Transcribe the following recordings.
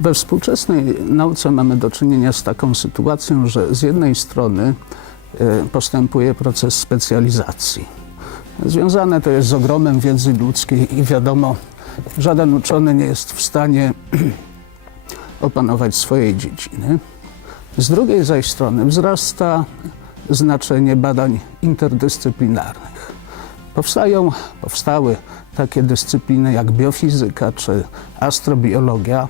We współczesnej nauce mamy do czynienia z taką sytuacją, że z jednej strony e, postępuje proces specjalizacji. Związane to jest z ogromem wiedzy ludzkiej i wiadomo, żaden uczony nie jest w stanie opanować swojej dziedziny. Z drugiej zaś strony wzrasta znaczenie badań interdyscyplinarnych. Powstają, powstały takie dyscypliny jak biofizyka czy astrobiologia.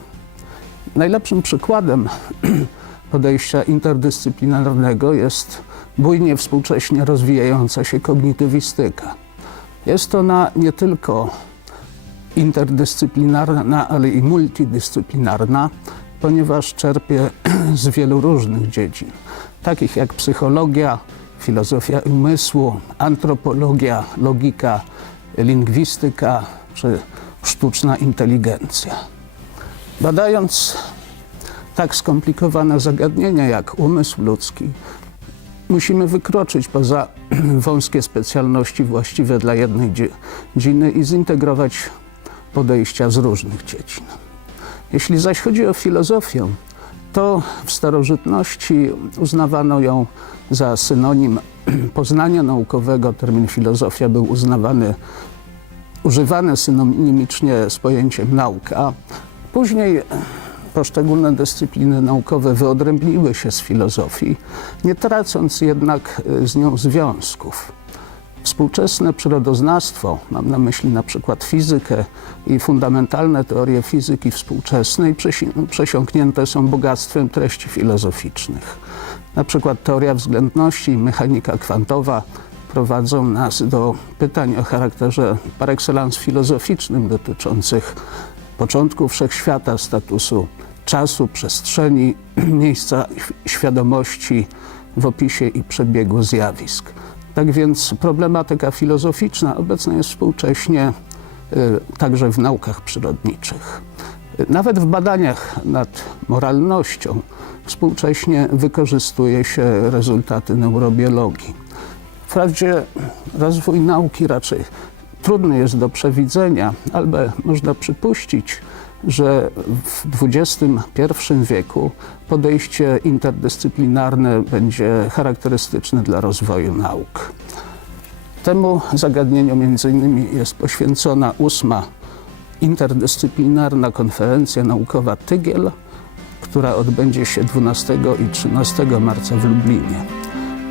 Najlepszym przykładem podejścia interdyscyplinarnego jest bujnie współcześnie rozwijająca się kognitywistyka. Jest ona nie tylko interdyscyplinarna, ale i multidyscyplinarna, ponieważ czerpie z wielu różnych dziedzin, takich jak psychologia, filozofia umysłu, antropologia, logika, lingwistyka czy sztuczna inteligencja. Badając tak skomplikowane zagadnienia jak umysł ludzki, musimy wykroczyć poza wąskie specjalności właściwe dla jednej dziedziny i zintegrować podejścia z różnych dziedzin. Jeśli zaś chodzi o filozofię, to w starożytności uznawano ją za synonim poznania naukowego. Termin filozofia był uznawany, używany synonimicznie z pojęciem nauka. Później poszczególne dyscypliny naukowe wyodrębniły się z filozofii, nie tracąc jednak z nią związków. Współczesne przyrodoznawstwo, mam na myśli na przykład fizykę i fundamentalne teorie fizyki współczesnej, przesi- przesiąknięte są bogactwem treści filozoficznych. Na przykład teoria względności i mechanika kwantowa prowadzą nas do pytań o charakterze par excellence filozoficznym dotyczących początku wszechświata, statusu czasu, przestrzeni, miejsca świadomości w opisie i przebiegu zjawisk. Tak więc problematyka filozoficzna obecna jest współcześnie y, także w naukach przyrodniczych. Nawet w badaniach nad moralnością współcześnie wykorzystuje się rezultaty neurobiologii. Wprawdzie rozwój nauki raczej trudny jest do przewidzenia, ale można przypuścić, że w XXI wieku podejście interdyscyplinarne będzie charakterystyczne dla rozwoju nauk. Temu zagadnieniu między innymi jest poświęcona ósma interdyscyplinarna konferencja naukowa Tygiel, która odbędzie się 12 i 13 marca w Lublinie.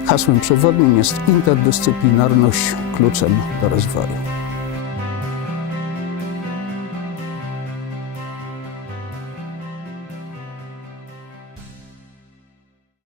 Hasłem przewodnim jest interdyscyplinarność kluczem do rozwoju.